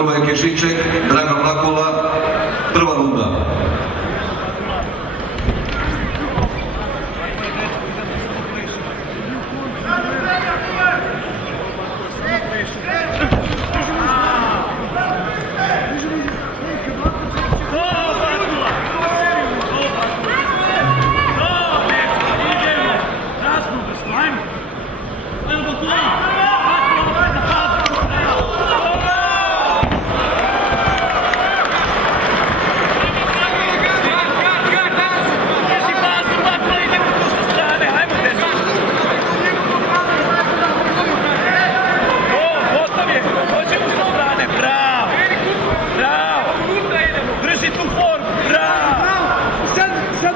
Hrvoje Kešiček, Dragan Vlakola, prva runda.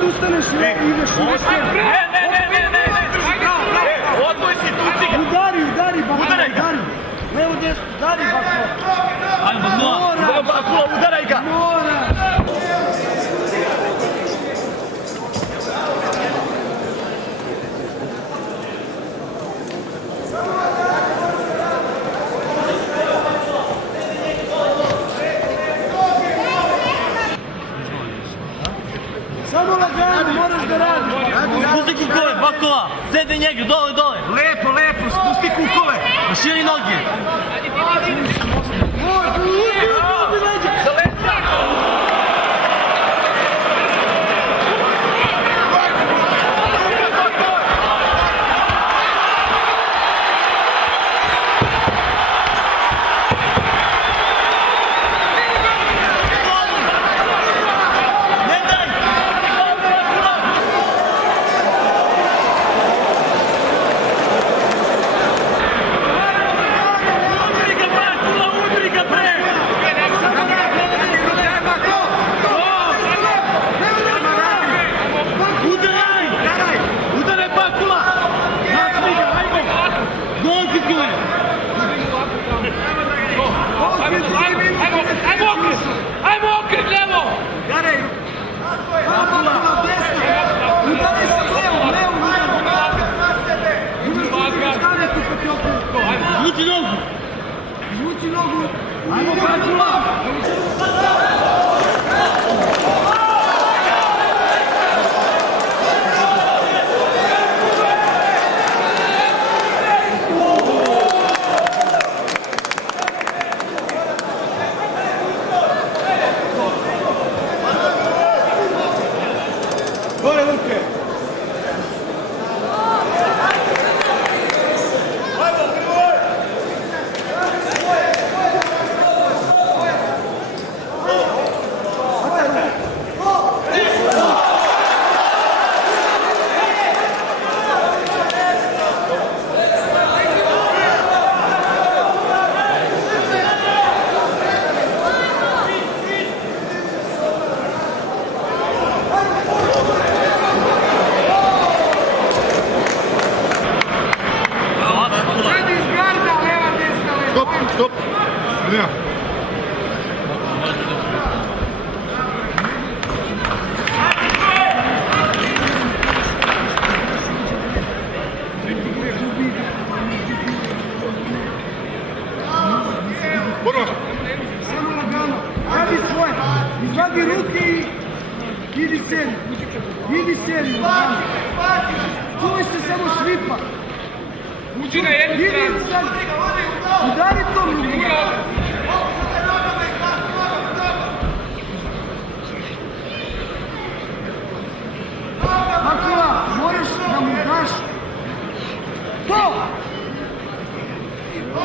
Ustaneš i ideš u vesel. Ne. Odvoj si tuci. Udari, Bakula, Udaraj ga. udari. Levo desno, udari Bakula. Ajmo, no. Bakula, udaraj ga. Mora. Samo lagano, moraš da radiš. Spusti kukove, Bakula. Sede njega, dole. Lepo, spusti kukove. Širi noge. Uzmi leđa. Ajmo okret, levo! Garaj! Bakula, desno! Udari se levo! Imaš staviti pa ti okret. Izvuci nogu! Ajmo Bakula! Gore ruke! Stop! Ja. Samo lagano, radi svoje, izvadi ruke i idi seriju, lagano. Čuvaj se samo švipa. Uđi na jednu stranu. Udari to ruke. Bakula, moraš da mu daš to!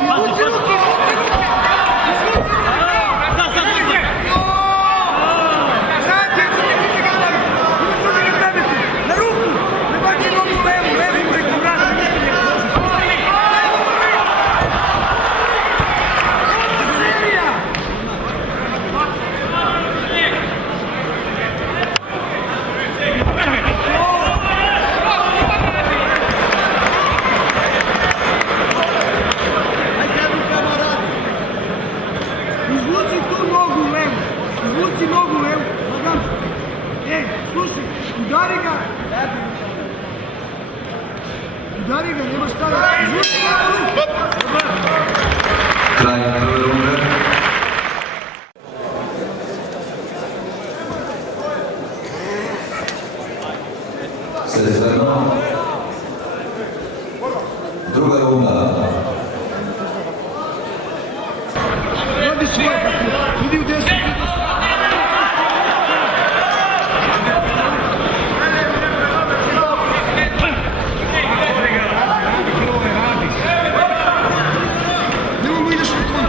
Izvuci ruke! Na ruku! Ne baci nogu levu preko vrata! Serija! Izvuci tu nogu levu, lagano. Ej, slušaj, udari ga, nema šta da... Izvuci ga na ruku! Kraj prve runde. Druga runda. Radi svoje, idi u desno. Nemamo ideš na to.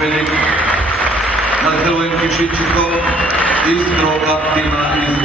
pobjednik nad Hrvojem Kišićikom iz Kroga tima iz